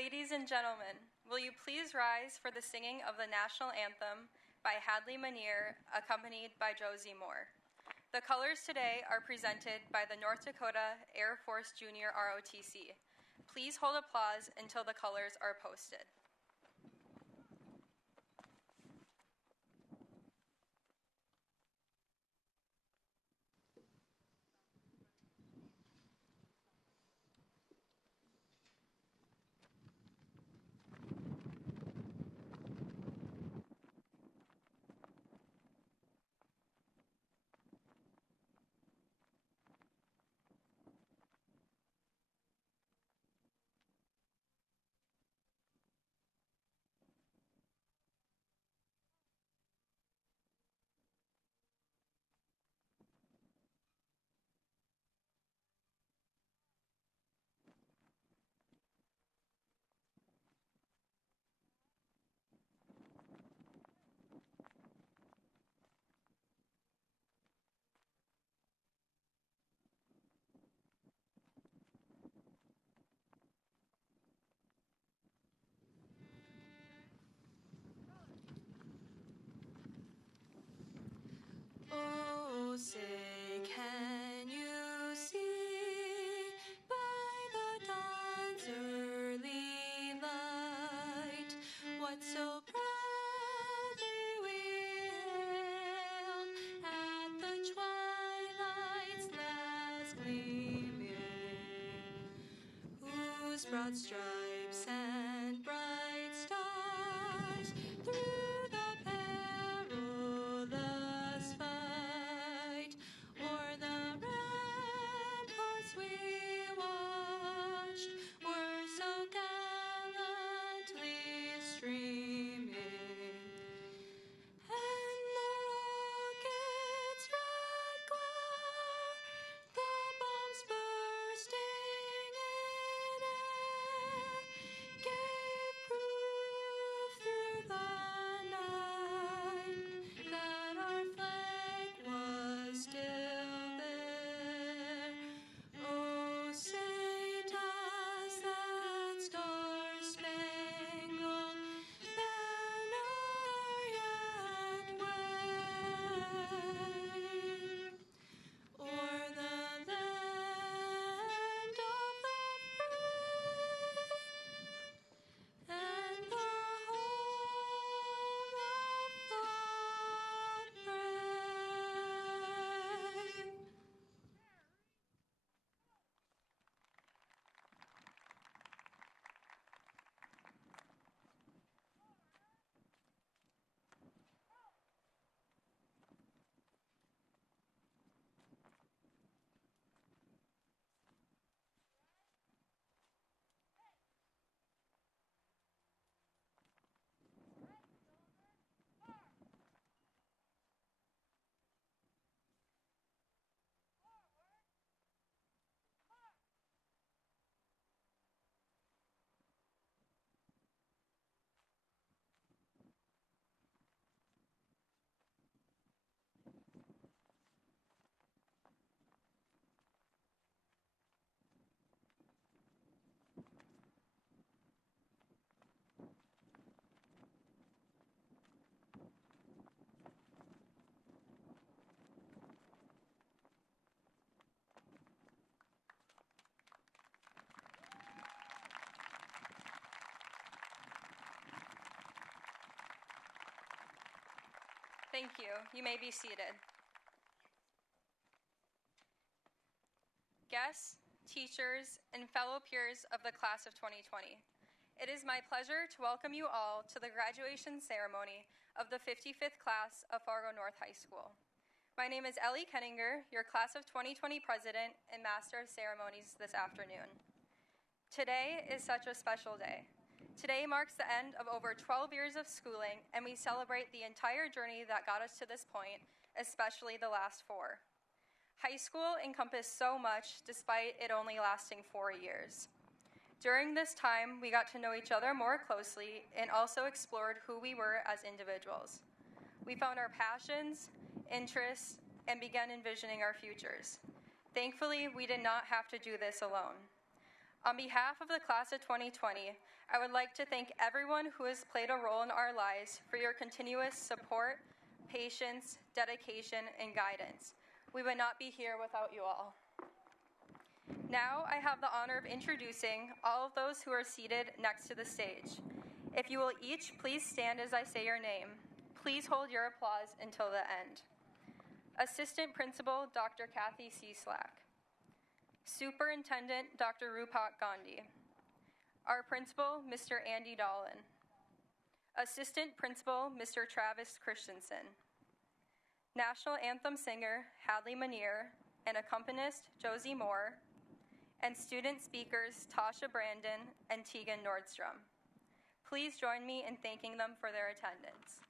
Ladies and gentlemen, will you please rise for the singing of the national anthem by Hadley Manier, accompanied by Josie Moore. The colors today are presented by the North Dakota Air Force Junior ROTC. Please hold applause until the colors are posted. Oh, say, can you see by the dawn's early light what so proudly we hailed at the twilight's last gleaming, whose broad stripes and bright stars through the perilous fight o'er the ramparts we watched were so gallantly streaming, and the rocket's red glare, the bombs bursting in air, gave proof through the night that our flag was still there. Oh, say, does that star-spangled banner yet wave o'er the land of the free and the home of the brave? Thank you. You may be seated. Guests, teachers, and fellow peers of the class of 2020, it is my pleasure to welcome you all to the graduation ceremony of the 55th class of Fargo North High School. My name is Ellie Kenninger, your class of 2020 president and master of ceremonies this afternoon. Today is such a special day. Today marks the end of over 12 years of schooling, and we celebrate the entire journey that got us to this point, especially the last 4. High school encompassed so much despite it only lasting 4 years. During this time, we got to know each other more closely and also explored who we were as individuals. We found our passions, interests, and began envisioning our futures. Thankfully, we did not have to do this alone. On behalf of the class of 2020, I would like to thank everyone who has played a role in our lives for your continuous support, patience, dedication, and guidance. We would not be here without you all. Now I have the honor of introducing all of those who are seated next to the stage. If you will each please stand as I say your name. Please hold your applause until the end. Assistant Principal, Dr. Kathy C. Slack. Superintendent, Dr. Rupak Gandhi. Our Principal, Mr. Andy Dolan. Assistant Principal, Mr. Travis Christensen. National Anthem Singer, Hadley Manier, and accompanist, Josie Moore, and student speakers, Tasha Brandon and Tegan Nordstrom. Please join me in thanking them for their attendance.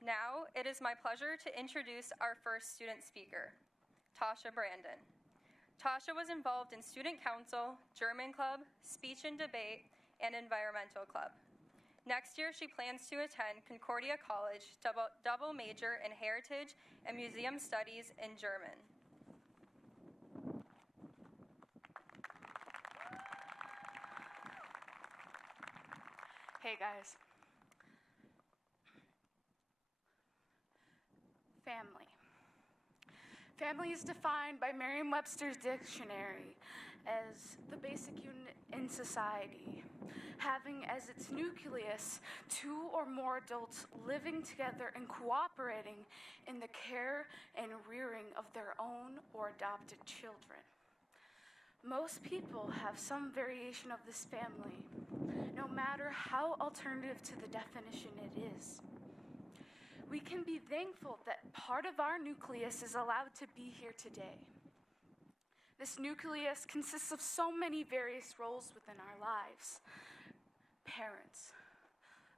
Now, it is my pleasure to introduce our first student speaker, Tasha Brandon. Tasha was involved in Student Council, German Club, Speech and Debate, and Environmental Club. Next year, she plans to attend Concordia College, double major in Heritage and Museum Studies in German. Hey guys. Family. Family is defined by Merriam-Webster's dictionary as the basic unit in society, having as its nucleus two or more adults living together and cooperating in the care and rearing of their own or adopted children. Most people have some variation of this family, no matter how alternative to the definition it is. We can be thankful that part of our nucleus is allowed to be here today. This nucleus consists of so many various roles within our lives. Parents,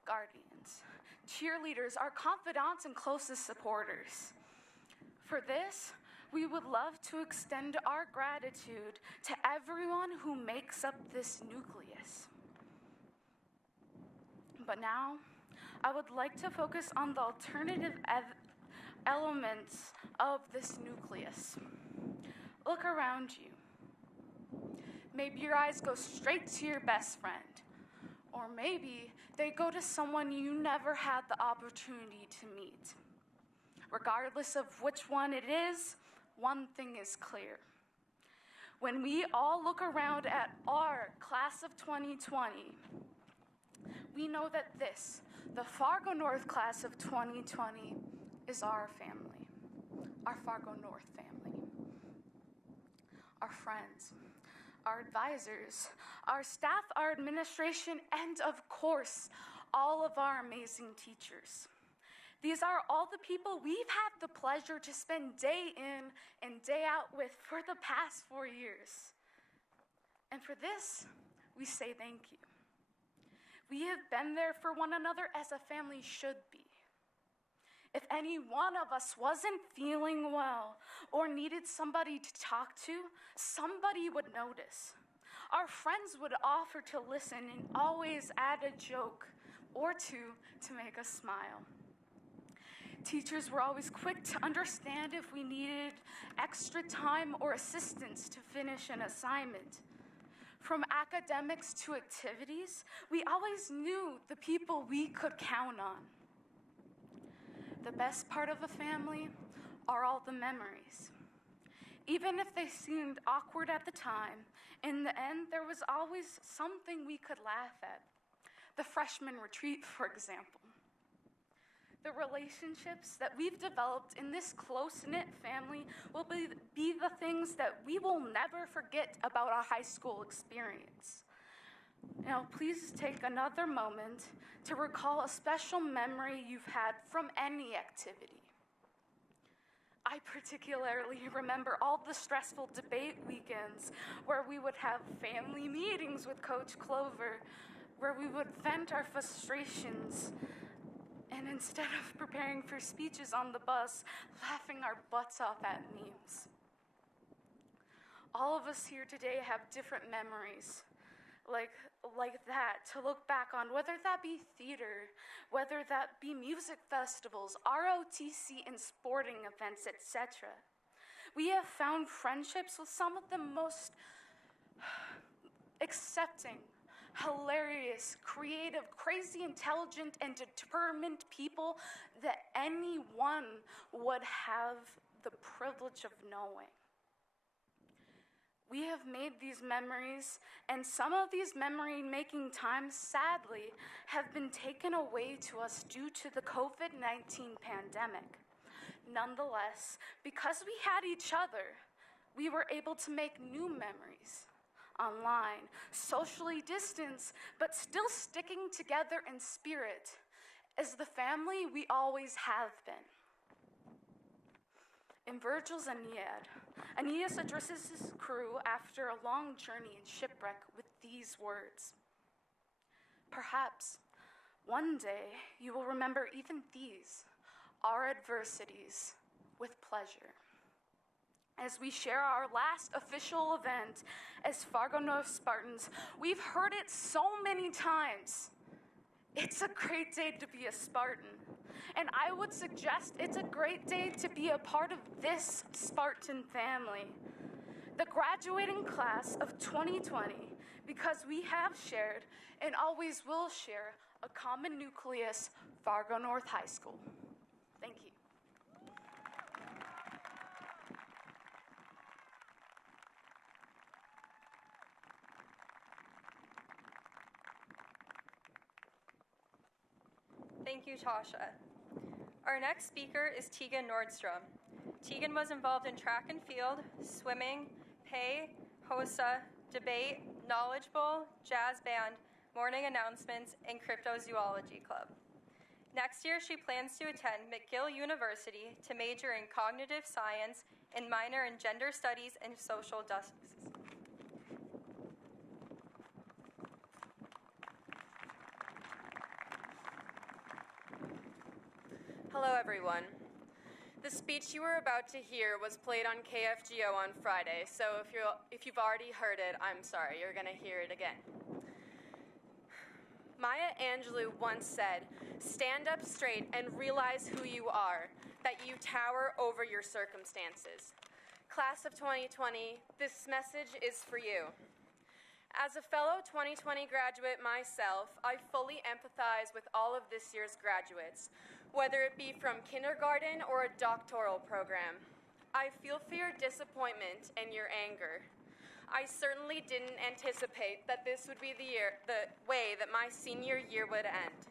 guardians, cheerleaders, our confidants and closest supporters. For this, we would love to extend our gratitude to everyone who makes up this nucleus. But now, I would like to focus on the alternative elements of this nucleus. Look around you. Maybe your eyes go straight to your best friend, or maybe they go to someone you never had the opportunity to meet. Regardless of which one it is, one thing is clear. When we all look around at our class of 2020, we know that this, the Fargo North class of 2020, is our family, our Fargo North family. Our friends, our advisors, our staff, our administration, and of course, all of our amazing teachers. These are all the people we've had the pleasure to spend day in and day out with for the past 4 years. And for this, we say thank you. We have been there for one another as a family should be. If any one of us wasn't feeling well or needed somebody to talk to, somebody would notice. Our friends would offer to listen and always add a joke or two to make us smile. Teachers were always quick to understand if we needed extra time or assistance to finish an assignment. From academics to activities, we always knew the people we could count on. The best part of a family are all the memories. Even if they seemed awkward at the time, in the end, there was always something we could laugh at. The freshman retreat, for example. The relationships that we've developed in this close-knit family will be the things that we will never forget about our high school experience. Now, please take another moment to recall a special memory you've had from any activity. I particularly remember all the stressful debate weekends where we would have family meetings with Coach Clover, where we would vent our frustrations, and instead of preparing for speeches on the bus, laughing our butts off at memes. All of us here today have different memories, like that to look back on, whether that be theater, whether that be music festivals, ROTC and sporting events, etc. We have found friendships with some of the most accepting, hilarious, creative, crazy, intelligent, and determined people that anyone would have the privilege of knowing. We have made these memories, and some of these memory-making times, sadly, have been taken away to us due to the COVID-19 pandemic. Nonetheless, because we had each other, we were able to make new memories online, socially distanced, but still sticking together in spirit as the family we always have been. In Virgil's Aeneid, Aeneas addresses his crew after a long journey and shipwreck with these words: "Perhaps one day you will remember even these, our adversities, with pleasure." As we share our last official event as Fargo North Spartans, we've heard it so many times. It's a great day to be a Spartan. And I would suggest it's a great day to be a part of this Spartan family, the graduating class of 2020, because we have shared and always will share a common nucleus, Fargo North High School. Thank you. Thank you, Tasha. Our next speaker is Tegan Nordstrom. Tegan was involved in track and field, swimming, PAE, HOSA, debate, Knowledge Bowl, jazz band, morning announcements, and cryptozoology club. Next year, she plans to attend McGill University to major in cognitive science and minor in gender studies and social justice. Hello, everyone. The speech you were about to hear was played on KFGO on Friday, so if you've already heard it, I'm sorry, you're going to hear it again. Maya Angelou once said, "Stand up straight and realize who you are, that you tower over your circumstances." Class of 2020, this message is for you. As a fellow 2020 graduate myself, I fully empathize with all of this year's graduates, whether it be from kindergarten or a doctoral program. I feel for your disappointment and your anger. I certainly didn't anticipate that this would be the way that my senior year would end.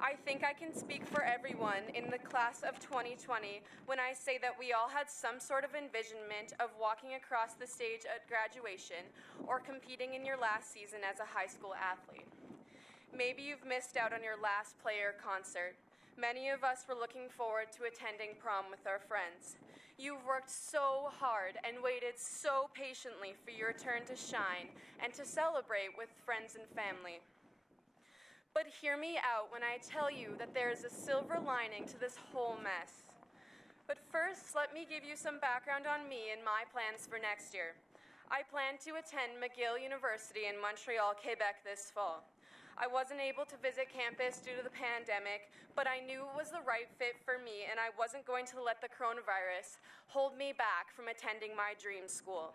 I think I can speak for everyone in the class of 2020 when I say that we all had some sort of envisionment of walking across the stage at graduation or competing in your last season as a high school athlete. Maybe you've missed out on your last play or concert. Many of us were looking forward to attending prom with our friends. You've worked so hard and waited so patiently for your turn to shine and to celebrate with friends and family. But hear me out when I tell you that there is a silver lining to this whole mess. But first, let me give you some background on me and my plans for next year. I plan to attend McGill University in Montreal, Quebec this fall. I wasn't able to visit campus due to the pandemic, but I knew it was the right fit for me, and I wasn't going to let the coronavirus hold me back from attending my dream school.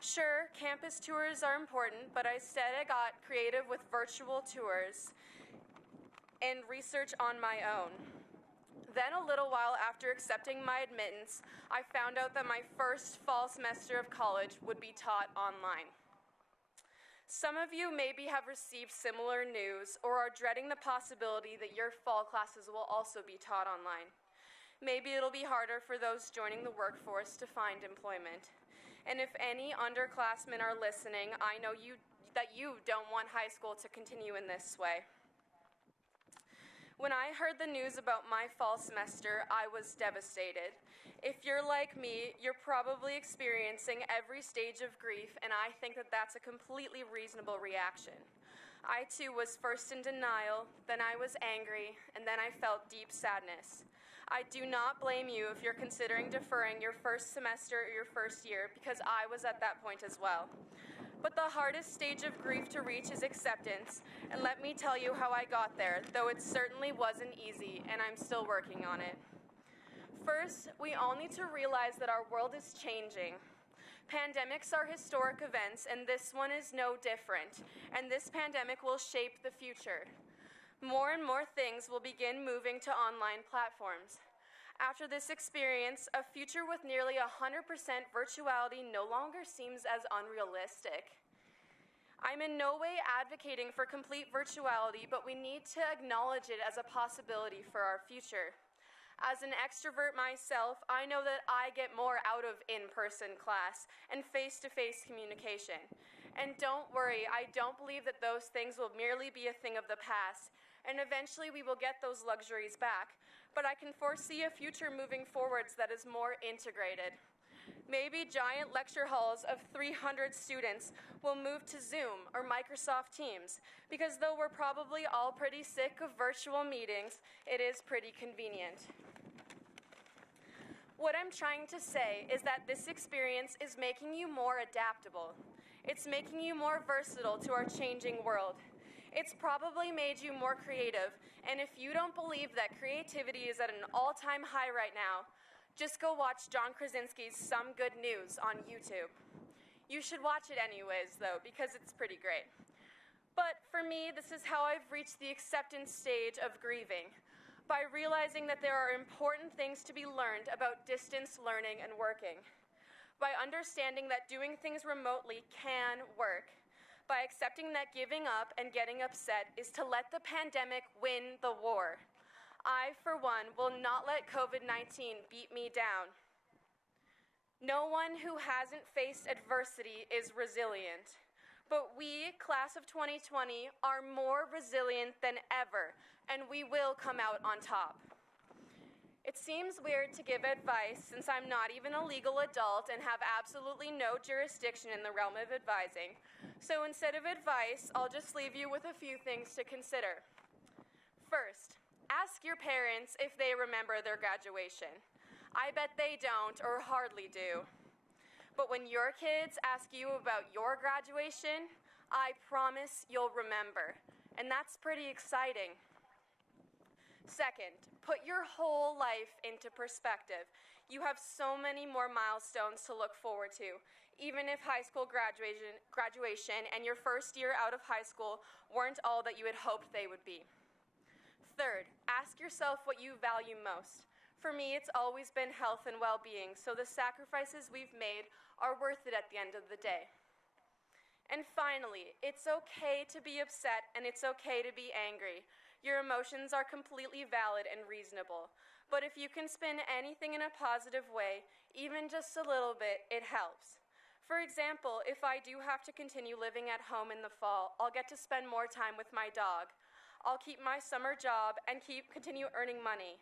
Sure, campus tours are important, but instead I got creative with virtual tours and research on my own. Then a little while after accepting my admittance, I found out that my first fall semester of college would be taught online. Some of you maybe have received similar news or are dreading the possibility that your fall classes will also be taught online. Maybe it'll be harder for those joining the workforce to find employment. And if any underclassmen are listening, I know that you don't want high school to continue in this way. When I heard the news about my fall semester, I was devastated. If you're like me, you're probably experiencing every stage of grief, and I think that that's a completely reasonable reaction. I too was first in denial, then I was angry, and then I felt deep sadness. I do not blame you if you're considering deferring your first semester or your first year, because I was at that point as well. But the hardest stage of grief to reach is acceptance, and let me tell you how I got there, though it certainly wasn't easy, and I'm still working on it. First, we all need to realize that our world is changing. Pandemics are historic events, and this one is no different, and this pandemic will shape the future. More and more things will begin moving to online platforms. After this experience, a future with nearly 100% virtuality no longer seems as unrealistic. I'm in no way advocating for complete virtuality, but we need to acknowledge it as a possibility for our future. As an extrovert myself, I know that I get more out of in-person class and face-to-face communication. And don't worry, I don't believe that those things will merely be a thing of the past, and eventually we will get those luxuries back. But I can foresee a future moving forwards that is more integrated. Maybe giant lecture halls of 300 students will move to Zoom or Microsoft Teams, because though we're probably all pretty sick of virtual meetings, it is pretty convenient. What I'm trying to say is that this experience is making you more adaptable. It's making you more versatile to our changing world. It's probably made you more creative, and if you don't believe that creativity is at an all-time high right now, just go watch John Krasinski's Some Good News on YouTube. You should watch it anyways, though, because it's pretty great. But for me, this is how I've reached the acceptance stage of grieving, by realizing that there are important things to be learned about distance learning and working, by understanding that doing things remotely can work, by accepting that giving up and getting upset is to let the pandemic win the war. I, for one, will not let COVID-19 beat me down. No one who hasn't faced adversity is resilient. But we, class of 2020, are more resilient than ever, and we will come out on top. It seems weird to give advice since I'm not even a legal adult and have absolutely no jurisdiction in the realm of advising. So instead of advice, I'll just leave you with a few things to consider. First, ask your parents if they remember their graduation. I bet they don't or hardly do. But when your kids ask you about your graduation, I promise you'll remember. And that's pretty exciting. Second, put your whole life into perspective. You have so many more milestones to look forward to, even if high school graduation and your first year out of high school weren't all that you had hoped they would be. Third, ask yourself what you value most. For me, it's always been health and well-being, so the sacrifices we've made are worth it at the end of the day. And finally, it's okay to be upset and it's okay to be angry. Your emotions are completely valid and reasonable. But if you can spin anything in a positive way, even just a little bit, it helps. For example, if I do have to continue living at home in the fall, I'll get to spend more time with my dog. I'll keep my summer job and continue earning money.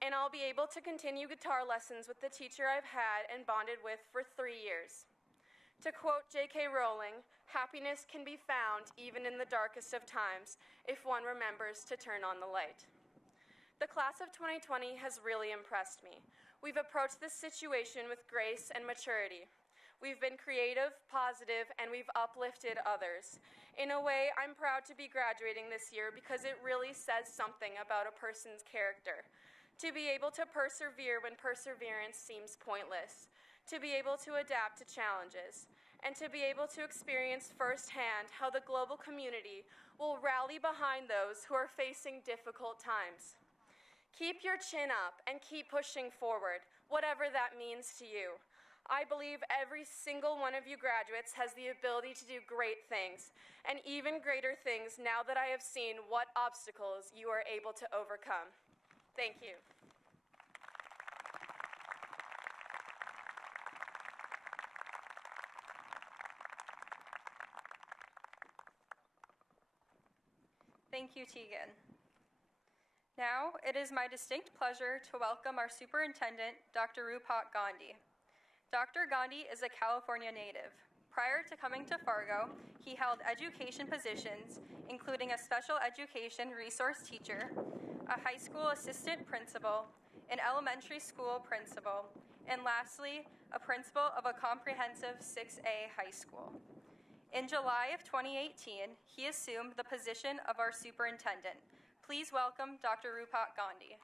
And I'll be able to continue guitar lessons with the teacher I've had and bonded with for 3 years. To quote J.K. Rowling, happiness can be found even in the darkest of times if one remembers to turn on the light. The class of 2020 has really impressed me. We've approached this situation with grace and maturity. We've been creative, positive, and we've uplifted others. In a way, I'm proud to be graduating this year because it really says something about a person's character. To be able to persevere when perseverance seems pointless, to be able to adapt to challenges, and to be able to experience firsthand how the global community will rally behind those who are facing difficult times. Keep your chin up and keep pushing forward, whatever that means to you. I believe every single one of you graduates has the ability to do great things, and even greater things now that I have seen what obstacles you are able to overcome. Thank you. Thank you, Tegan. Now, it is my distinct pleasure to welcome our superintendent, Dr. Rupat Gandhi. Dr. Gandhi is a California native. Prior to coming to Fargo, he held education positions, including a special education resource teacher, a high school assistant principal, an elementary school principal, and lastly, a principal of a comprehensive 6A high school. In July of 2018, he assumed the position of our superintendent. Please welcome Dr. Rupat Gandhi.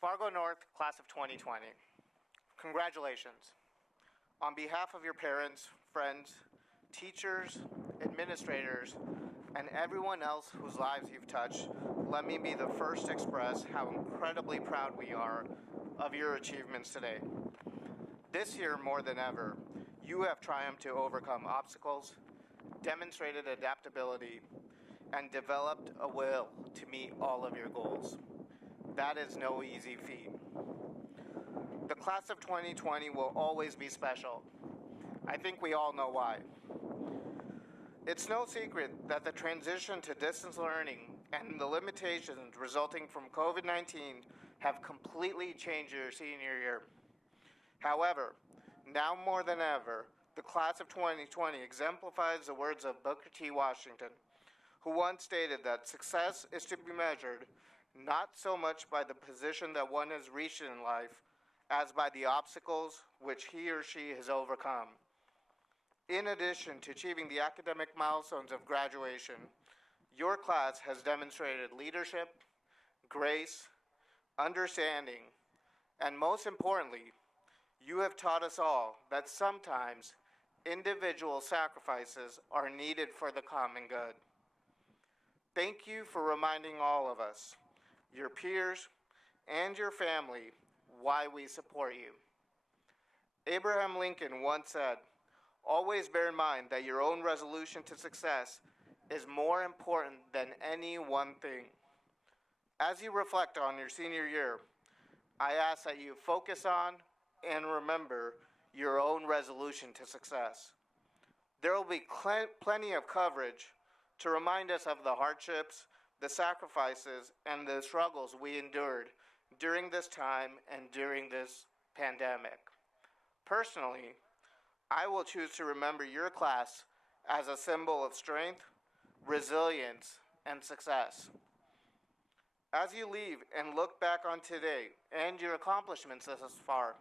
Fargo North, class of 2020, congratulations. On behalf of your parents, friends, teachers, administrators, and everyone else whose lives you've touched, let me be the first to express how incredibly proud we are of your achievements today. This year, more than ever, you have triumphed to overcome obstacles, demonstrated adaptability, and developed a will to meet all of your goals. That is no easy feat. The class of 2020 will always be special. I think we all know why. It's no secret that the transition to distance learning and the limitations resulting from COVID-19 have completely changed your senior year. However, now more than ever, the class of 2020 exemplifies the words of Booker T. Washington, who once stated that success is to be measured not so much by the position that one has reached in life, as by the obstacles which he or she has overcome. In addition to achieving the academic milestones of graduation, your class has demonstrated leadership, grace, understanding, and most importantly, you have taught us all that sometimes individual sacrifices are needed for the common good. Thank you for reminding all of us, your peers, and your family why we support you. Abraham Lincoln once said, "Always bear in mind that your own resolution to success is more important than any one thing." As you reflect on your senior year, I ask that you focus on and remember your own resolution to success. There will be plenty of coverage to remind us of the hardships, the sacrifices, and the struggles we endured during this time and during this pandemic. Personally, I will choose to remember your class as a symbol of strength, resilience, and success. As you leave and look back on today and your accomplishments thus far,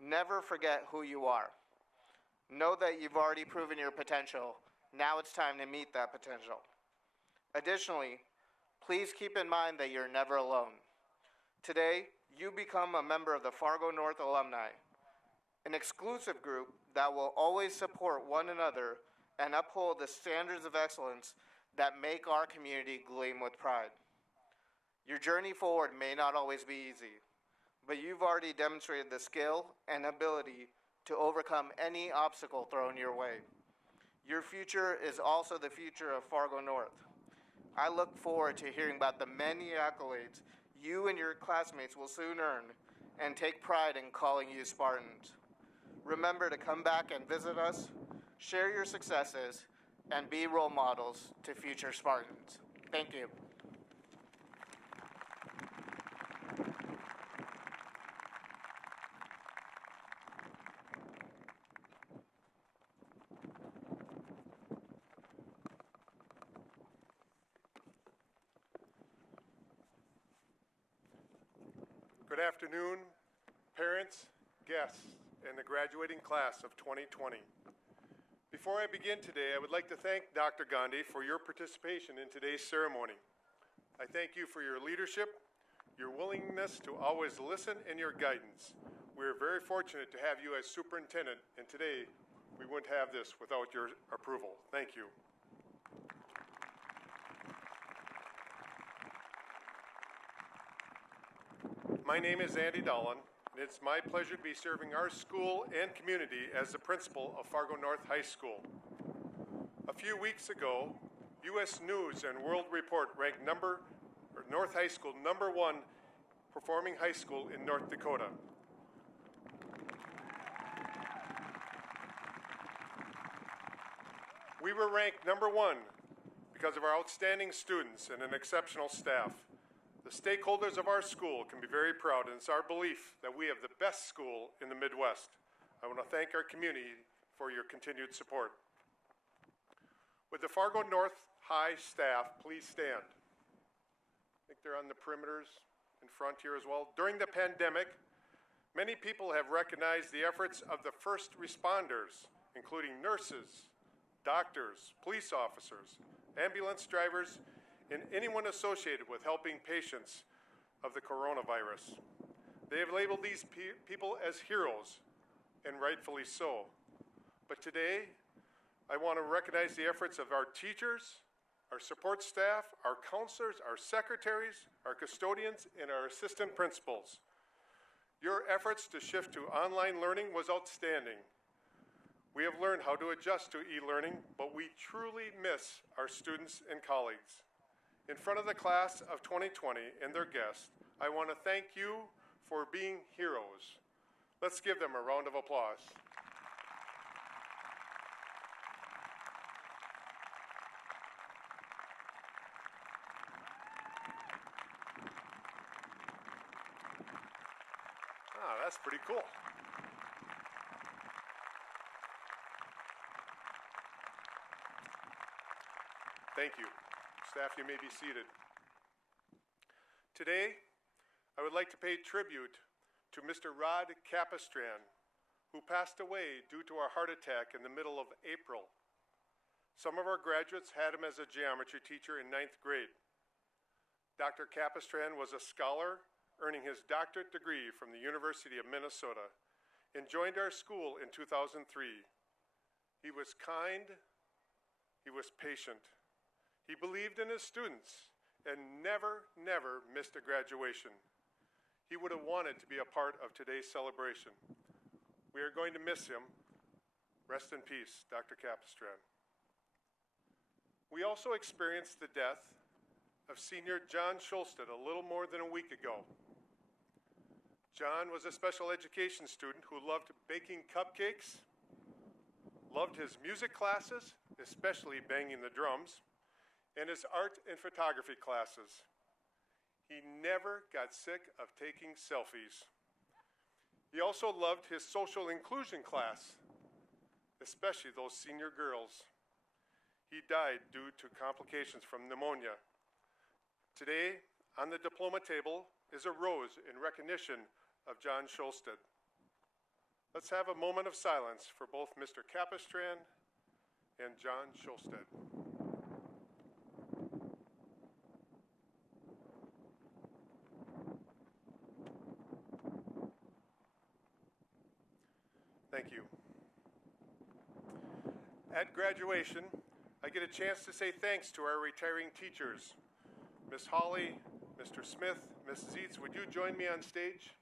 never forget who you are. Know that you've already proven your potential. Now it's time to meet that potential. Additionally, please keep in mind that you're never alone. Today, you become a member of the Fargo North alumni, an exclusive group that will always support one another and uphold the standards of excellence that make our community gleam with pride. Your journey forward may not always be easy, but you've already demonstrated the skill and ability to overcome any obstacle thrown your way. Your future is also the future of Fargo North. I look forward to hearing about the many accolades you and your classmates will soon earn and take pride in calling you Spartans. Remember to come back and visit us, share your successes, and be role models to future Spartans. Thank you. Good afternoon, parents, guests, and the graduating class of 2020. Before I begin today, I would like to thank Dr. Gandhi for your participation in today's ceremony. I thank you for your leadership, your willingness to always listen, and your guidance. We are very fortunate to have you as superintendent, and today we wouldn't have this without your approval. Thank you. My name is Andy Dolan, and it's my pleasure to be serving our school and community as the principal of Fargo North High School. A few weeks ago, U.S. News and World Report ranked North High School #1 performing high school in North Dakota. We were ranked #1 because of our outstanding students and an exceptional staff. The stakeholders of our school can be very proud, and it's our belief that we have the best school in the Midwest. I want to thank our community for your continued support. With the Fargo North High staff, please stand. I think they're on the perimeters in front here as well. During the pandemic, many people have recognized the efforts of the first responders, including nurses, doctors, police officers, ambulance drivers, and anyone associated with helping patients of the coronavirus. They have labeled these people as heroes, and rightfully so. But today, I want to recognize the efforts of our teachers, our support staff, our counselors, our secretaries, our custodians, and our assistant principals. Your efforts to shift to online learning was outstanding. We have learned how to adjust to e-learning, but we truly miss our students and colleagues. In front of the class of 2020 and their guests, I want to thank you for being heroes. Let's give them a round of applause. That's pretty cool. Thank you. Staff, you may be seated. Today, I would like to pay tribute to Mr. Rod Capistran, who passed away due to a heart attack in the middle of April. Some of our graduates had him as a geometry teacher in 9th grade. Dr. Capistran was a scholar, earning his doctorate degree from the University of Minnesota, and joined our school in 2003. He was kind, he was patient. He believed in his students and never missed a graduation. He would have wanted to be a part of today's celebration. We are going to miss him. Rest in peace, Dr. Capistran. We also experienced the death of senior John Schulstead a little more than a week ago. John was a special education student who loved baking cupcakes, loved his music classes, especially banging the drums, and his art and photography classes. He never got sick of taking selfies. He also loved his social inclusion class, especially those senior girls. He died due to complications from pneumonia. Today, on the diploma table, is a rose in recognition of John Schulstead. Let's have a moment of silence for both Mr. Capistran and John Schulstead. Thank you. At graduation, I get a chance to say thanks to our retiring teachers. Ms. Hawley, Mr. Smith, Ms. Zietz, would you join me on stage?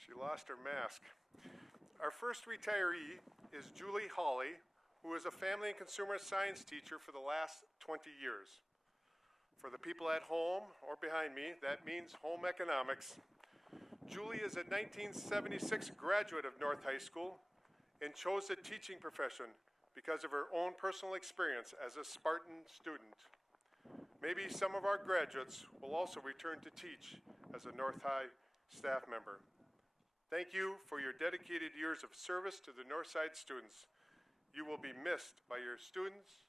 She lost her mask. Our first retiree is Julie Hawley, who is a family and consumer science teacher for the last 20 years. For the people at home or behind me, that means home economics. Julie is a 1976 graduate of North High School and chose the teaching profession because of her own personal experience as a Spartan student. Maybe some of our graduates will also return to teach as a North High staff member. Thank you for your dedicated years of service to the Northside students. You will be missed by your students,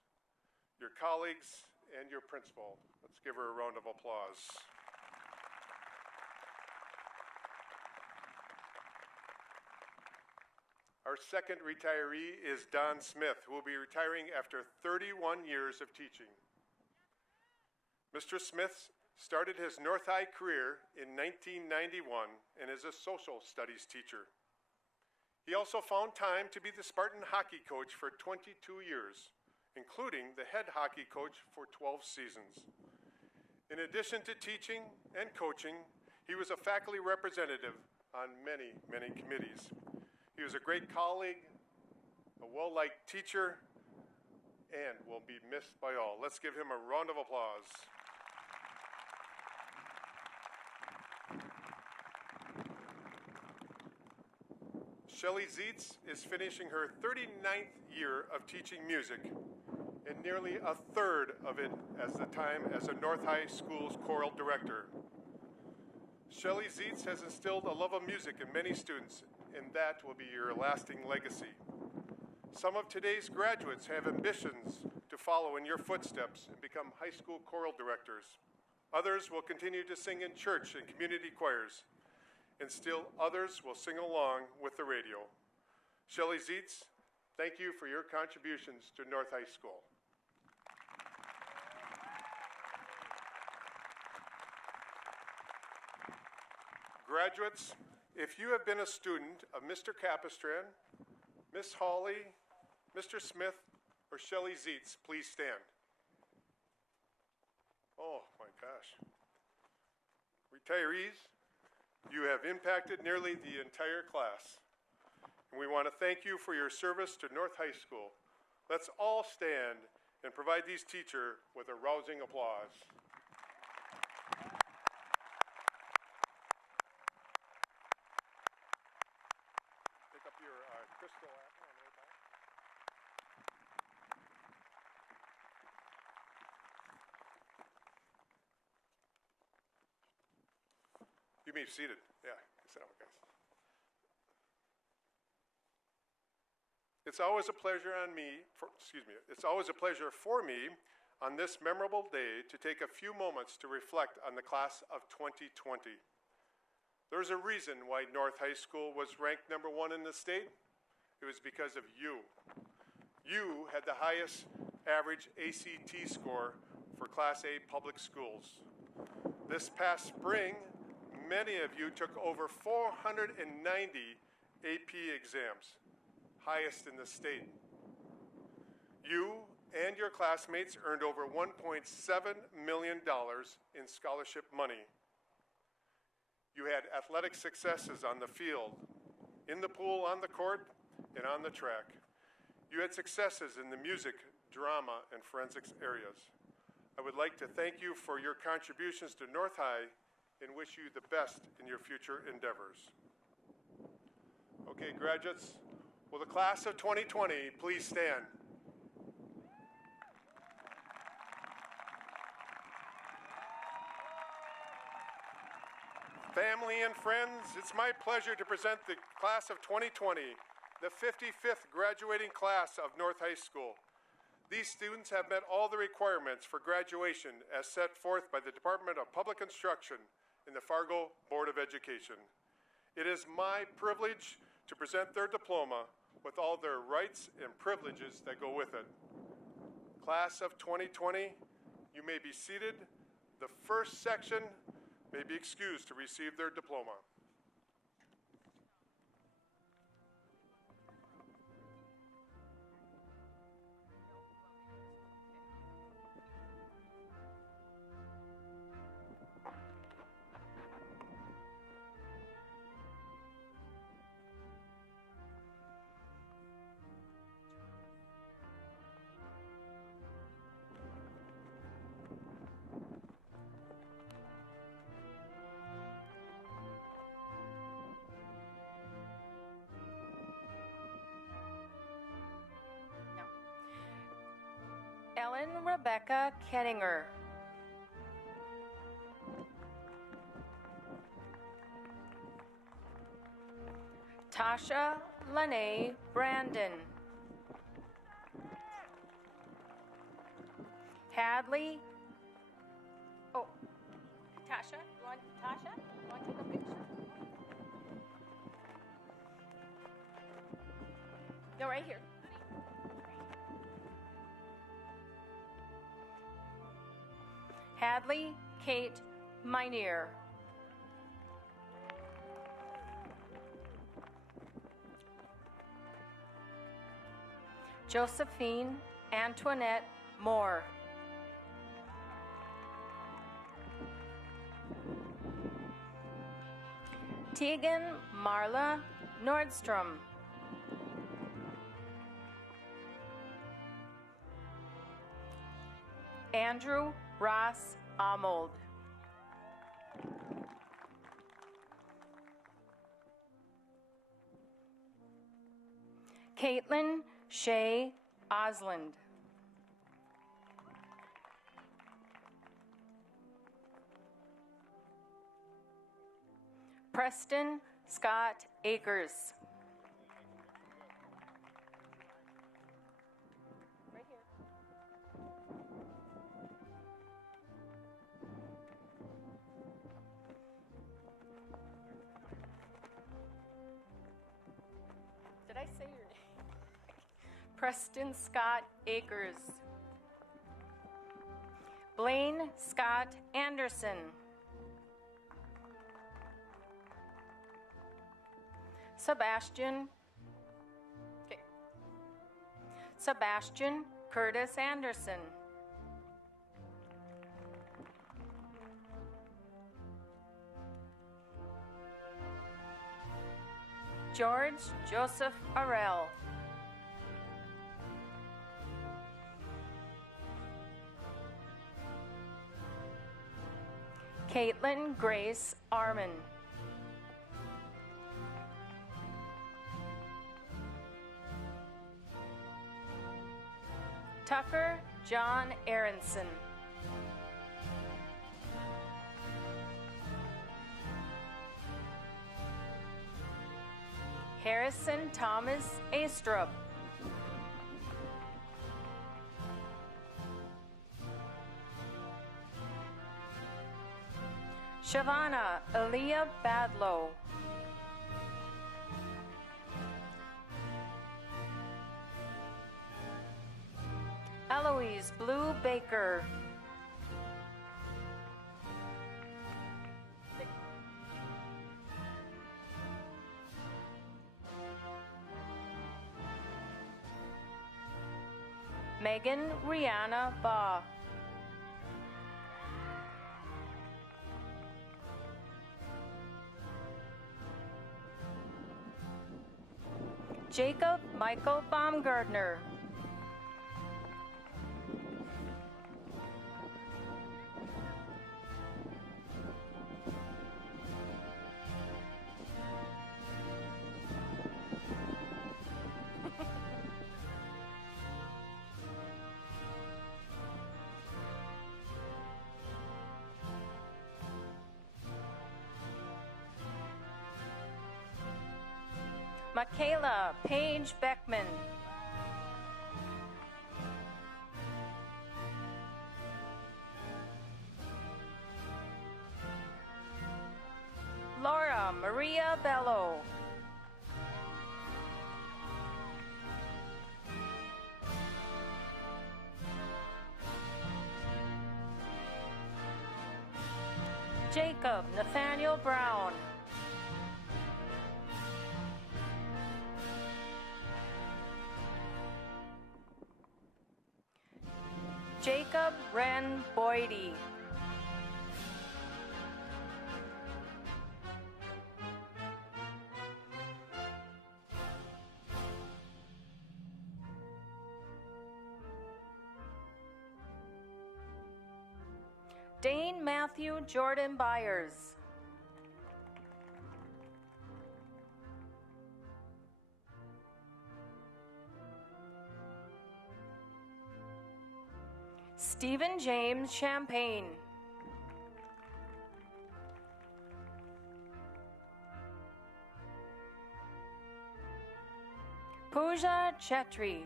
your colleagues, and your principal. Let's give her a round of applause. Our second retiree is Don Smith, who will be retiring after 31 years of teaching. Mr. Smith started his North High career in 1991 and is a social studies teacher. He also found time to be the Spartan hockey coach for 22 years, including the head hockey coach for 12 seasons. In addition to teaching and coaching, he was a faculty representative on many committees. He was a great colleague, a well-liked teacher, and will be missed by all. Let's give him a round of applause. Shelley Zietz is finishing her 39th year of teaching music, and nearly a third of it as the time as a North High School's choral director. Shelley Zietz has instilled a love of music in many students, and that will be your lasting legacy. Some of today's graduates have ambitions to follow in your footsteps and become high school choral directors. Others will continue to sing in church and community choirs, and still others will sing along with the radio. Shelley Zietz, thank you for your contributions to North High School. Graduates, if you have been a student of Mr. Capistran, Miss Hawley, Mr. Smith, or Shelley Zietz, please stand. Oh my gosh. Retirees, you have impacted nearly the entire class. And we want to thank you for your service to North High School. Let's all stand and provide these teachers with a rousing applause. Pick up your crystal apple on the way back. You may be seated. Yeah, sit down, guys. It's always a pleasure it's always a pleasure for me on this memorable day to take a few moments to reflect on the class of 2020. There's a reason why North High School was ranked #1 in the state. It was because of you. You had the highest average ACT score for Class A public schools. This past spring, many of you took over 490 AP exams, highest in the state. You and your classmates earned over $1.7 million in scholarship money. You had athletic successes on the field, in the pool, on the court, and on the track. You had successes in the music, drama, and forensics areas. I would like to thank you for your contributions to North High and wish you the best in your future endeavors. Okay, graduates, will the class of 2020 please stand? Family and friends, it's my pleasure to present the class of 2020, the 55th graduating class of North High School. These students have met all the requirements for graduation as set forth by the Department of Public Instruction in the Fargo Board of Education. It is my privilege to present their diploma with all their rights and privileges that go with it. Class of 2020, you may be seated. The first section may be excused to receive their diploma. Ellen Rebecca Kenninger. Tasha Lene Brandon. Hadley. Oh, Tasha, you want to take a picture? No, right here. Hadley Kate Minear. Josephine Antoinette Moore. Tegan Marla Nordstrom. Andrew Ross Amold. Caitlin Shea Osland. Preston Scott Akers. Right here. Did I say your name? Preston Scott Akers. Blaine Scott Anderson. Sebastian Curtis Anderson. George Joseph Arell. Caitlin Grace Arman. Tucker John Aronson. Harrison Thomas Astrup. Shavana Aaliyah Badlow. Eloise Blue Baker. Megan Rihanna Baugh. Jacob Michael Baumgardner. Michaela Paige Beckman. Laura Maria Bello. Jacob Nathaniel Brown. Jacob Wren Boydie. Dane Matthew Jordan Byers. Stephen James Champagne. Pooja Chetri.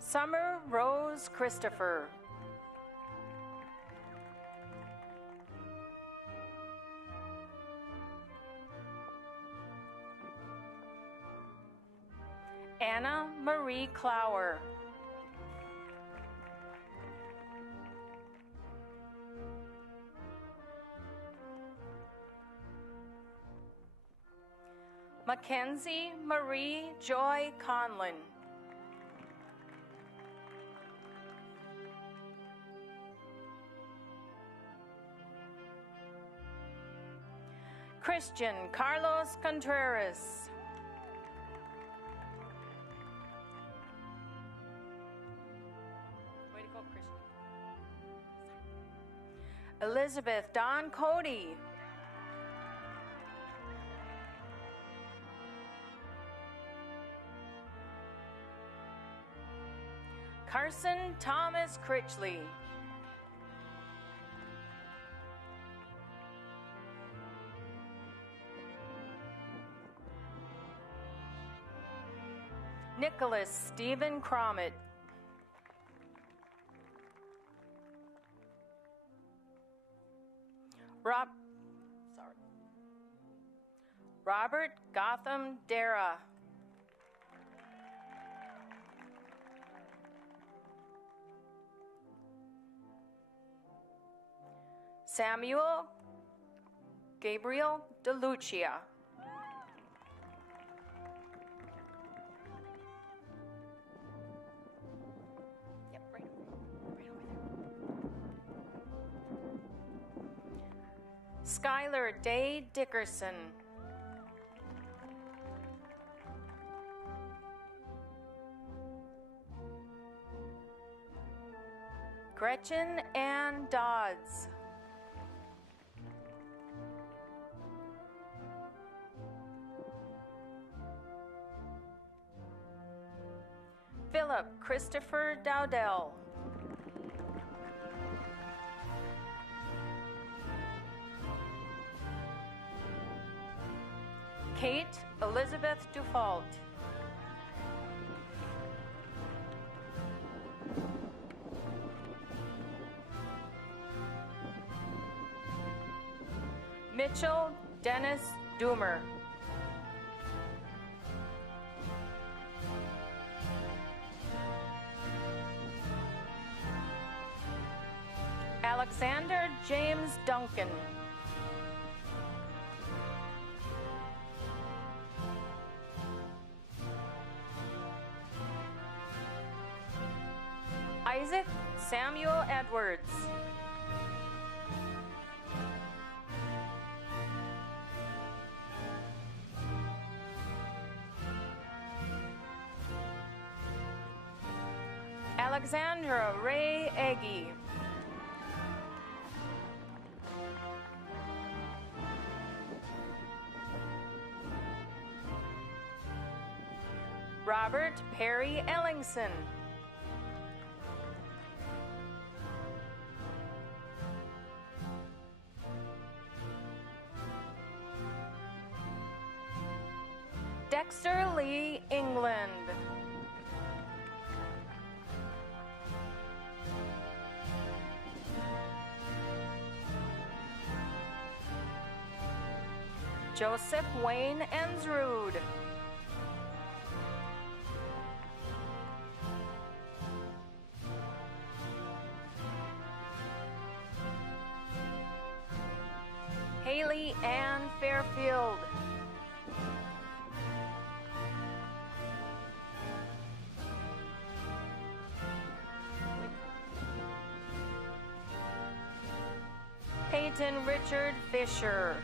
Summer Rose Christopher. Anna Marie Clower. Mackenzie Marie Joy Conlon. Christian Carlos Contreras. Way to go, Christian. Elizabeth Dawn Cody. Carson Thomas Critchley. Nicholas Stephen Cromit. Robert Gotham Dara. Samuel Gabriel DeLucia. Yep, right over there. Skylar Day Dickerson. Gretchen Ann Dodds. Philip Christopher Dowdell. Kate Elizabeth Dufault. Mitchell Dennis Doomer. Alexander James Duncan. Isaac Samuel Edwards. Alexandra Ray Eggy. Robert Perry Ellingson. Dexter Lee England. Joseph Wayne Ensrud. Haley Ann Fairfield. Peyton Richard Fisher.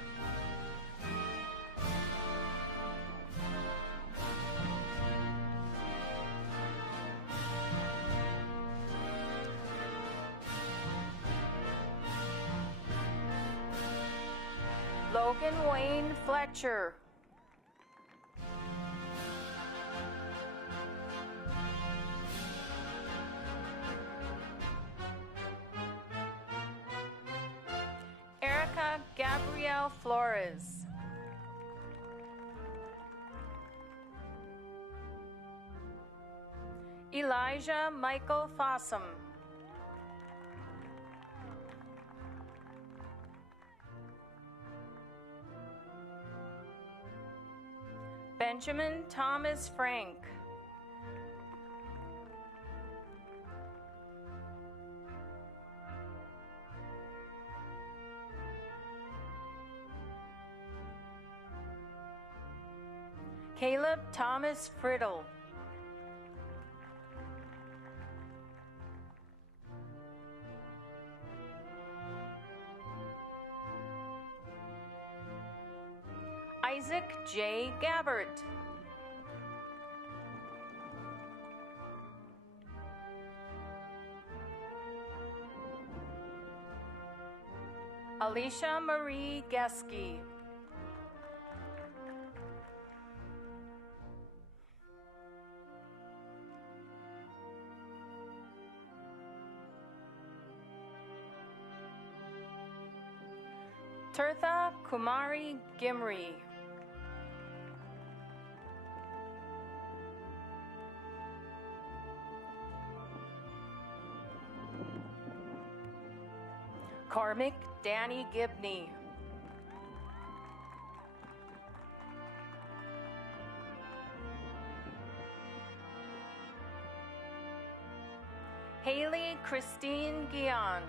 Logan Wayne Fletcher. Erica Gabrielle Flores. Elijah Michael Fossum. Benjamin Thomas Frank. Caleb Thomas Friddle. Isaac J. Gabbert. Alicia Marie Geske. Tirtha Kumari Gimri. Karmik Danny Gibney. Haley Christine Guion.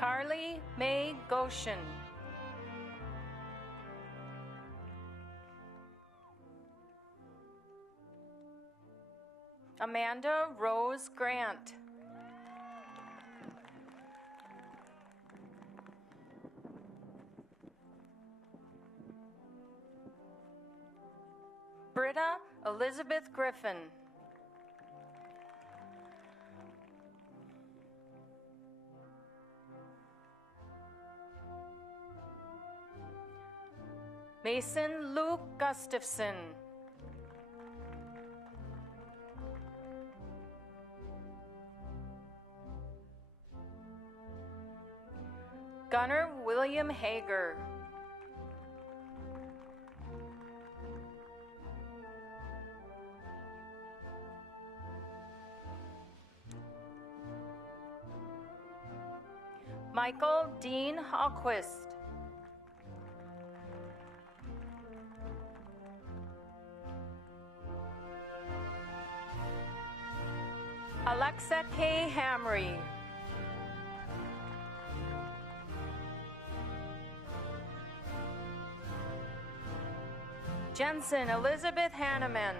Carly May Goshen. Amanda Rose Grant. Britta Elizabeth Griffin. Mason Luke Gustafson. Gunnar William Hager. Michael Dean Hallquist. Alexa K. Hamry. Jensen Elizabeth Hanneman.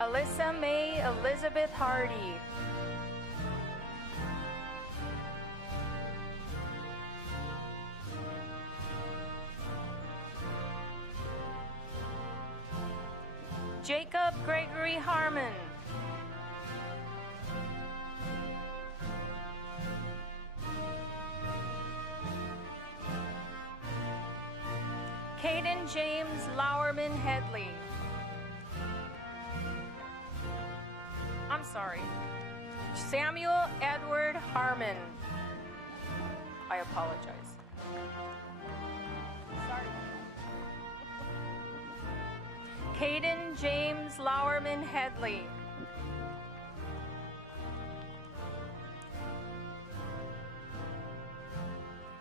Alyssa May Elizabeth Hardy. Jacob Gregory Harmon. Caden James Lowerman Headley. I'm sorry. Samuel Edward Harmon. I apologize. Sorry. Caden James Lowerman Headley.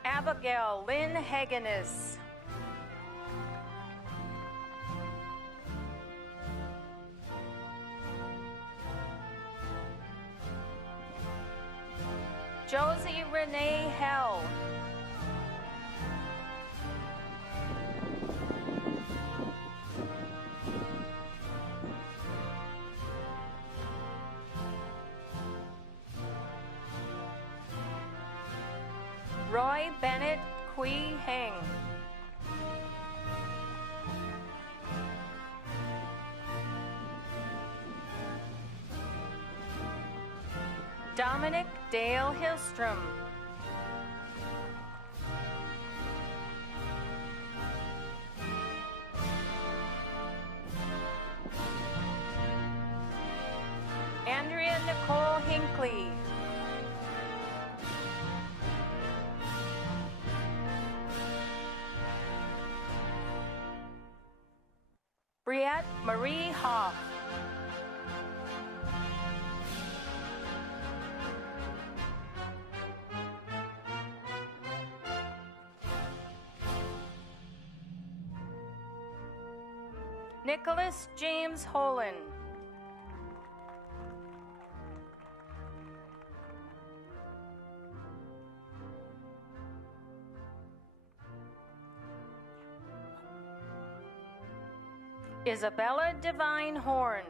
Abigail Lynn Hagenis. Josie Renee Hell. Roy Bennett Kui Heng. Dominic Dale Hillstrom. Andrea Nicole Hinckley. Briette Marie Hoff. Nicholas James Holen. Isabella Divine Horn.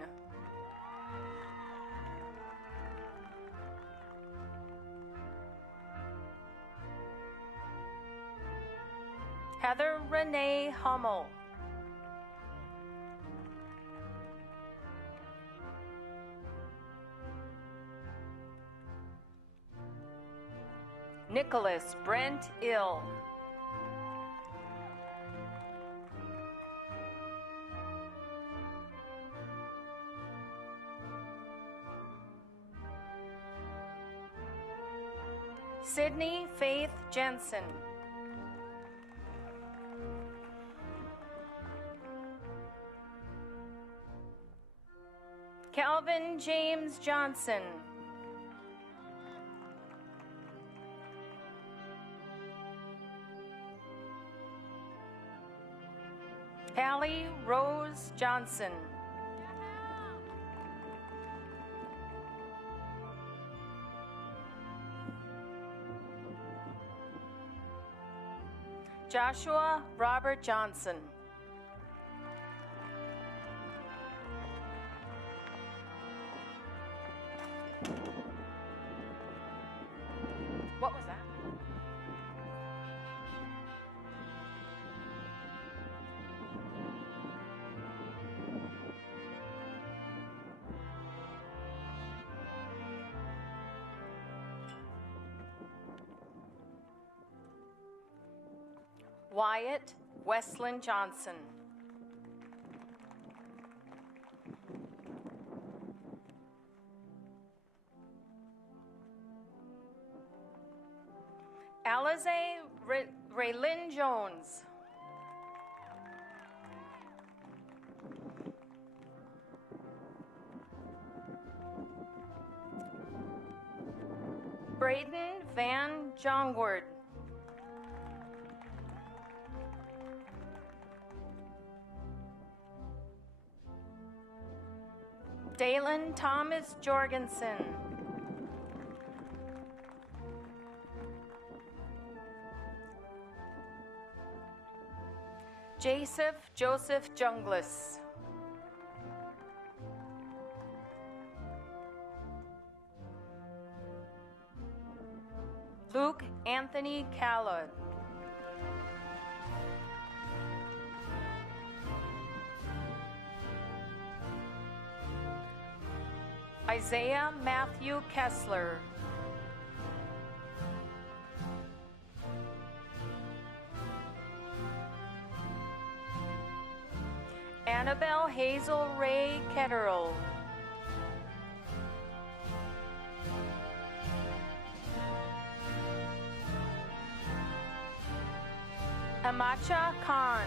Renee Hummel. Nicholas Brent Ill. Sydney Faith Jensen. Calvin James Johnson. Hallie Rose Johnson. Joshua Robert Johnson. What was that? Wyatt Westland Johnson. Alize Raylyn Jones. Braden Van Jongward. Dalen Thomas Jorgensen. Joseph Junglis. Luke Anthony Callard. Isaiah Matthew Kessler. Annabelle Hazel Ray Ketterl. Amacha Khan.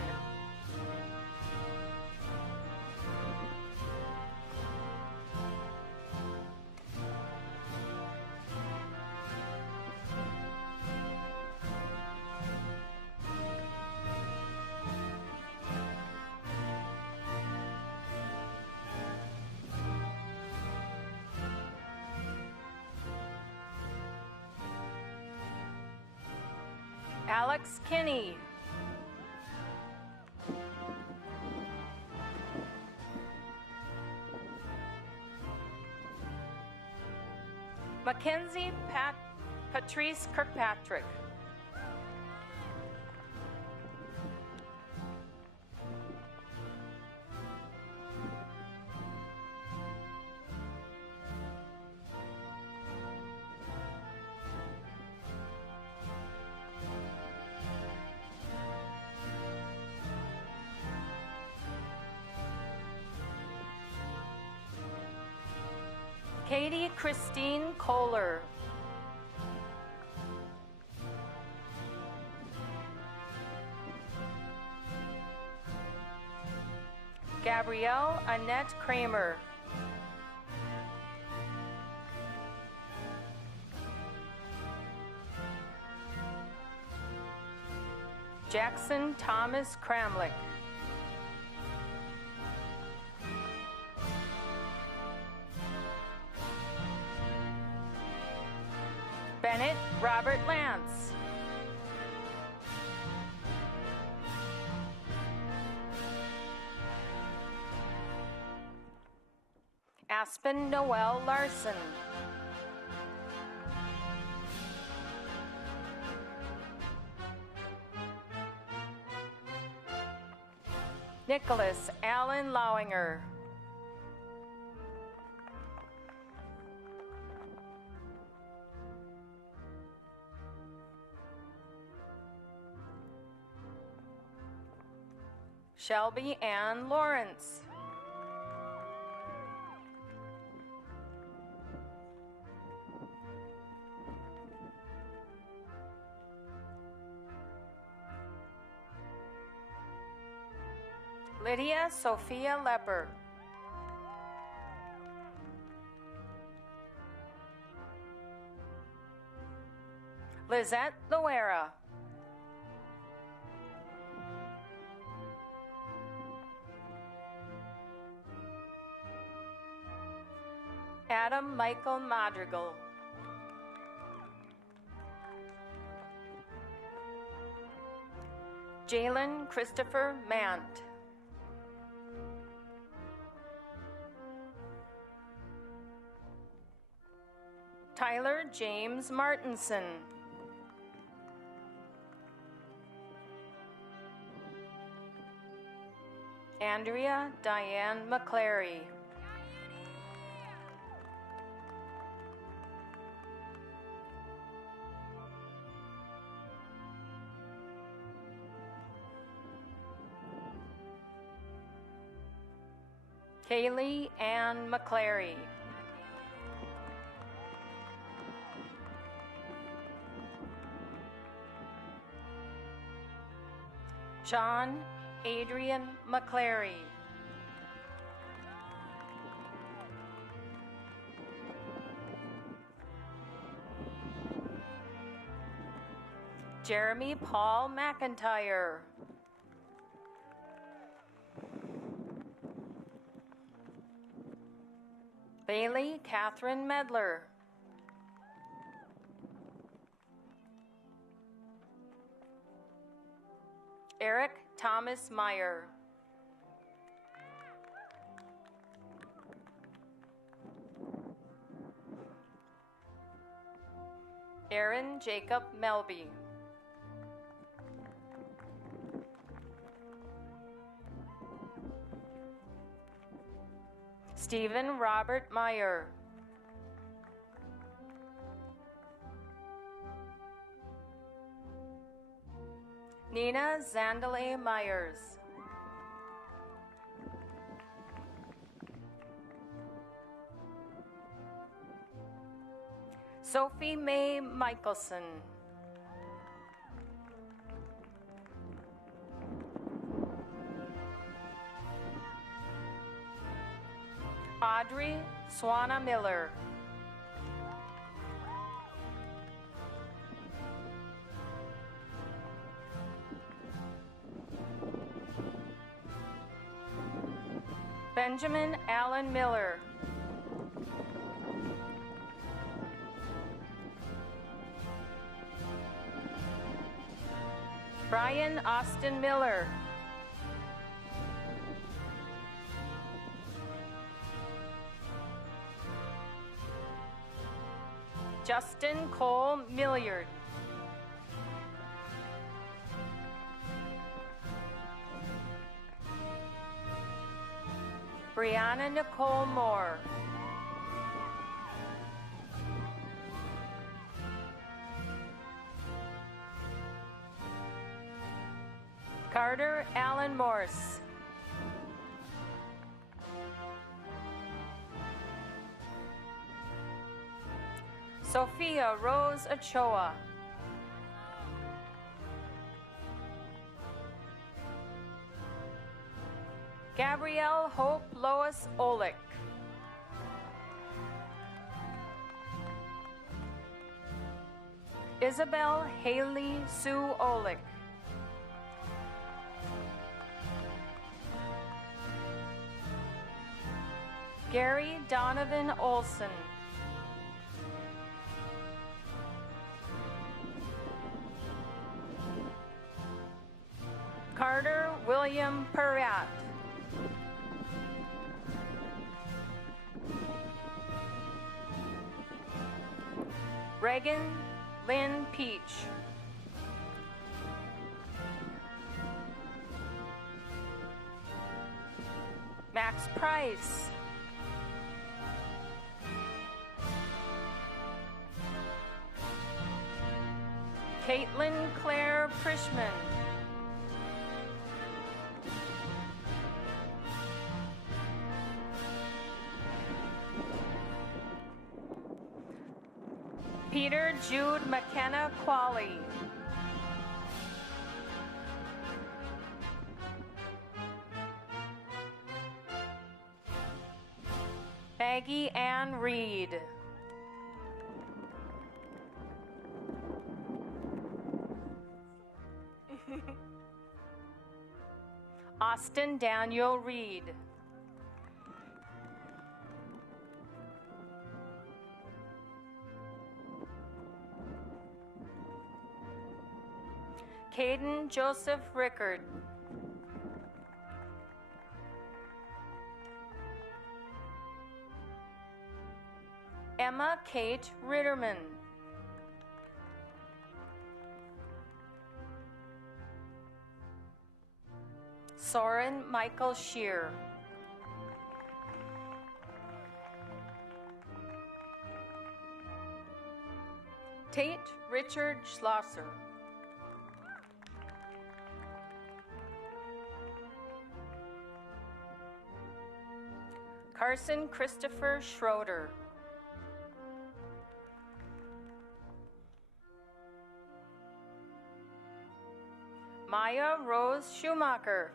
Alex Kinney. Mackenzie Patrice Kirkpatrick. Katie Christine Kohler. Gabrielle Annette Kramer. Jackson Thomas Kramlich. Bennett Robert Lance. Aspen Noel Larson. Nicholas Allen Lowinger. Shelby Ann Lawrence. Lydia Sophia Lepper. Lizette Loera. Adam Michael Madrigal. Jalen Christopher Mant. Tyler James Martinson. Andrea Diane McClary. Kaylee Ann McClary. Sean Adrian McClary. Jeremy Paul McIntyre. Bailey Catherine Medler. Eric Thomas Meyer. Aaron Jacob Melby. Stephen Robert Meyer. Nina Zandale Myers. Sophie Mae Michelson. Audrey Swana Miller. Benjamin Allen Miller. Brian Austin Miller. Justin Cole Milliard. Brianna Nicole Moore. Carter Allen Morse. Sophia Rose Ochoa. Gabrielle Hope Lois Olick. Isabel Haley Sue Olick. Gary Donovan Olson. Carter William Peratt. Reagan Lynn Peach. Max Price. Caitlin Claire Prishman. Peter Jude McKenna Qualley. Maggie Ann Reed. Austin Daniel Reed. Caden Joseph Rickard. Emma Kate Ritterman. Soren Michael Shear. Tate Richard Schlosser. Carson Christopher Schroeder. Maya Rose Schumacher.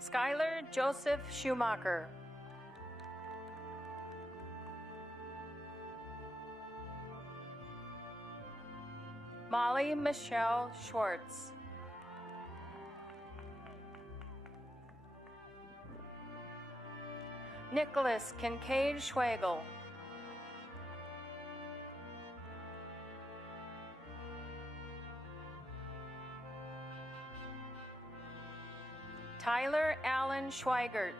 Skylar Joseph Schumacher. Molly Michelle Schwartz. Nicholas Kincaid Schwagel. Tyler Allen Schweigert.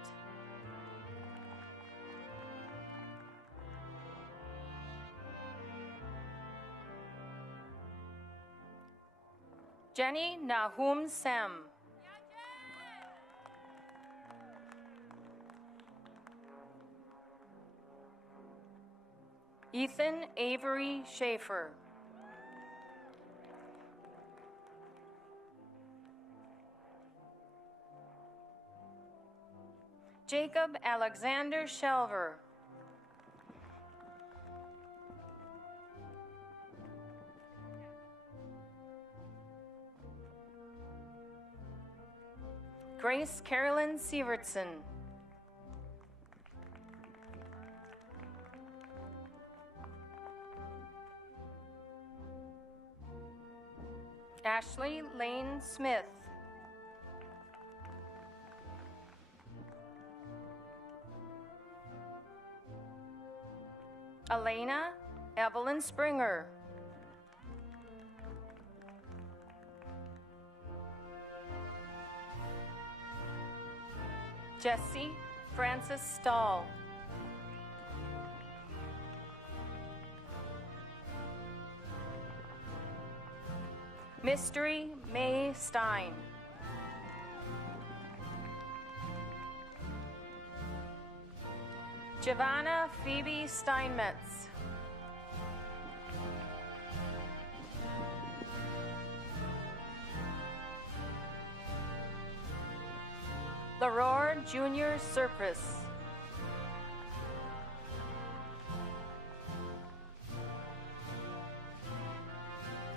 Jenny Nahum Sem. Ethan Avery Schaefer. Jacob Alexander Shelver. Grace Carolyn Sievertson. Ashley Lane Smith. Elena Evelyn Springer. Jesse Francis Stahl. Mystery May Stein. Giovanna Phoebe Steinmetz. Leroy Junior Surpris.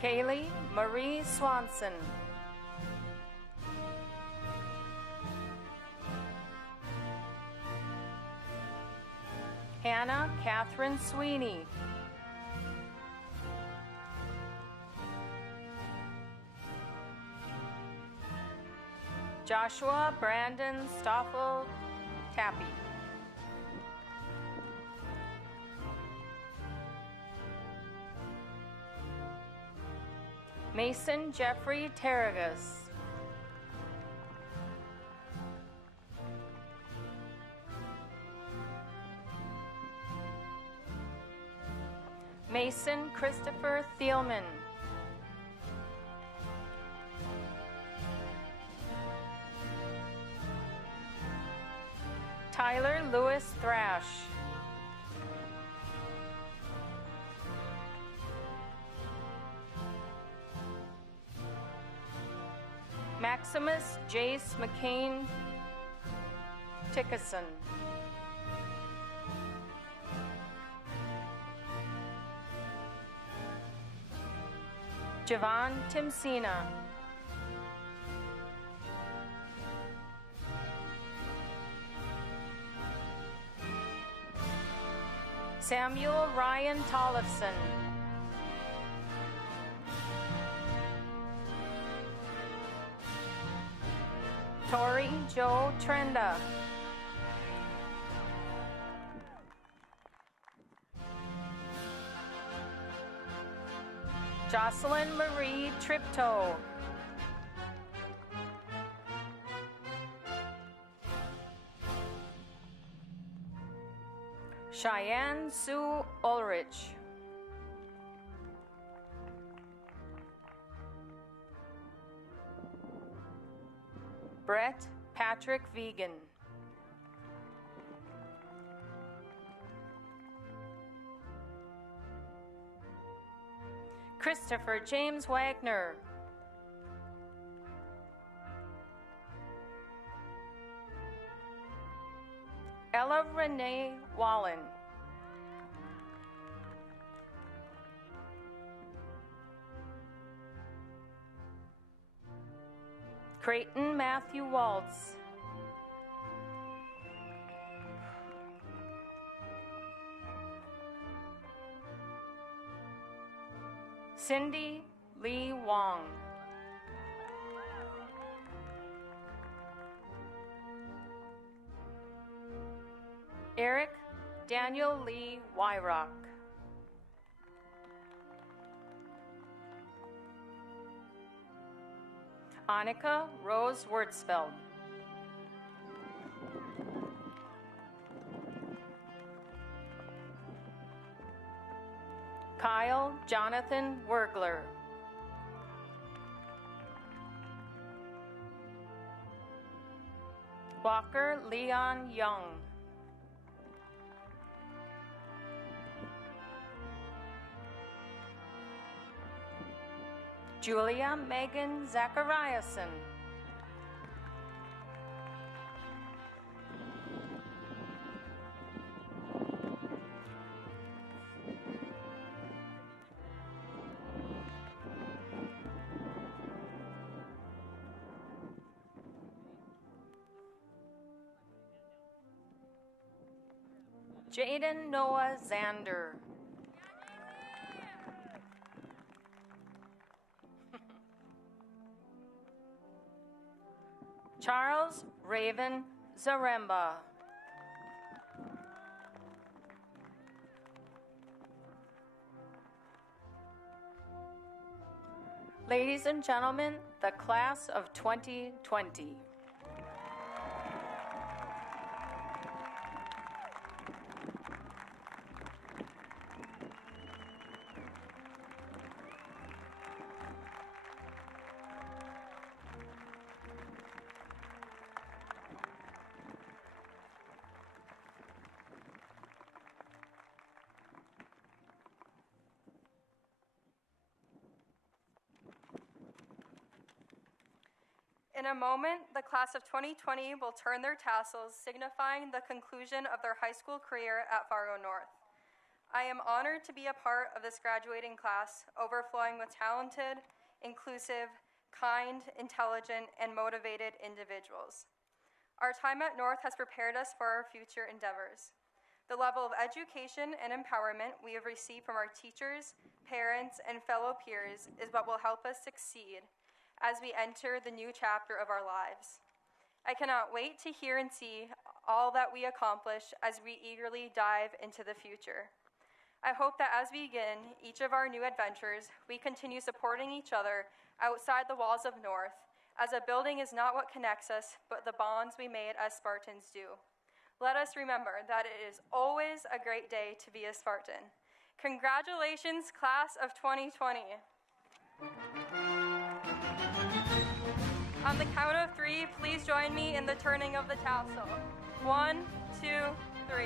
Kaylee Marie Swanson. Hannah Catherine Sweeney. Joshua Brandon Stoffel Tappy. Mason Jeffrey Tarragas. Mason Christopher Thielman. Tyler Lewis Thrash. Maximus Jace McCain Tickerson. Javon Timsina. Samuel Ryan Tollefson. Tori Joe Trenda. Jocelyn Marie Tripto. Cheyenne Sue Ulrich. Brett Patrick Vegan. Christopher James Wagner. Ella Renee Wallen. Creighton Matthew Waltz. Cindy Lee Wong. Eric Daniel Lee Wyrock. Annika Rose Wurtzfeld. Kyle Jonathan Wergler. Walker Leon Young. Julia Megan Zachariason. Jaden Noah Zander. Charles Raven Zaremba. Ladies and gentlemen, the class of 2020. In a moment, the class of 2020 will turn their tassels, signifying the conclusion of their high school career at Fargo North. I am honored to be a part of this graduating class, overflowing with talented, inclusive, kind, intelligent, and motivated individuals. Our time at North has prepared us for our future endeavors. The level of education and empowerment we have received from our teachers, parents, and fellow peers is what will help us succeed as we enter the new chapter of our lives. I cannot wait to hear and see all that we accomplish as we eagerly dive into the future. I hope that as we begin each of our new adventures, we continue supporting each other outside the walls of North, as a building is not what connects us, but the bonds we made as Spartans do. Let us remember that it is always a great day to be a Spartan. Congratulations, class of 2020. On the count of 3, please join me in the turning of the tassel. 1, 2, 3.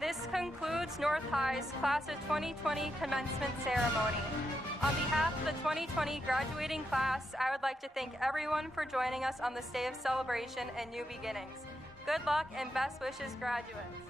This concludes North High's Class of 2020 commencement ceremony. On behalf of the 2020 graduating class, I would like to thank everyone for joining us on this day of celebration and new beginnings. Good luck and best wishes, graduates.